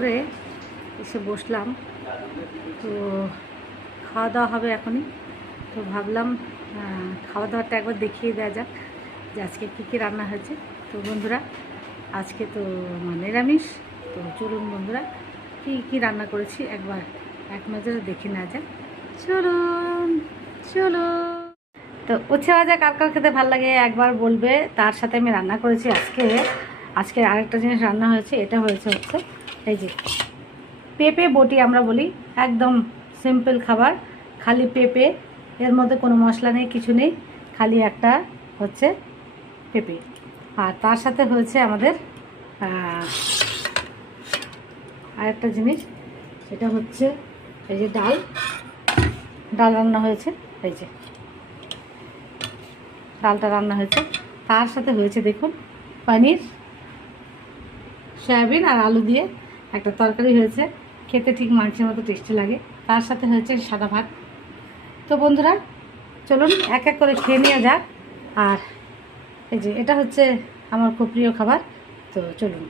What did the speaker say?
করে এসে বসলাম, তো খাওয়া দাওয়া হবে এখনই। তো ভাবলাম খাওয়া দাওয়াটা একবার দেখিয়ে দেওয়া যাক যে আজকে কী কী রান্না হয়েছে। তো বন্ধুরা, আজকে তো নিরামিষ। তো চলুন বন্ধুরা, কী কী রান্না করেছি একবার এক নজরে দেখে নেওয়া যাক। চলুন চলুন। তো উচ্ছে ভাজা কার কার খেতে ভালো লাগে একবার বলবে। তার সাথে আমি রান্না করেছি আজকে আরেকটা জিনিস রান্না হয়েছে। এটা হচ্ছে এই যে পেঁপে বটি আমরা বলি, একদম সিম্পল খাবার, খালি পেঁপে, এর মধ্যে কোনো মশলা নেই, কিছু নেই, খালি একটা হচ্ছে পেঁপে। আর তার সাথে হয়েছে আমাদের আরেকটা জিনিস, সেটা হচ্ছে এই যে ডাল রান্না হয়েছে। এই যে ডালটা রান্না হয়েছে, তার সাথে হয়েছে দেখুন পনির, সয়াবিন আর আলু দিয়ে একটা তরকারি হয়েছে, খেতে ঠিক মাংসের মতো টেস্টি লাগে। তার সাথে হয়েছে সাদা ভাত। তো বন্ধুরা চলুন এক এক করে খেয়ে নেওয়া যাক। আর এই যে এটা হচ্ছে আমার খুব প্রিয় খাবার। তো চলুন।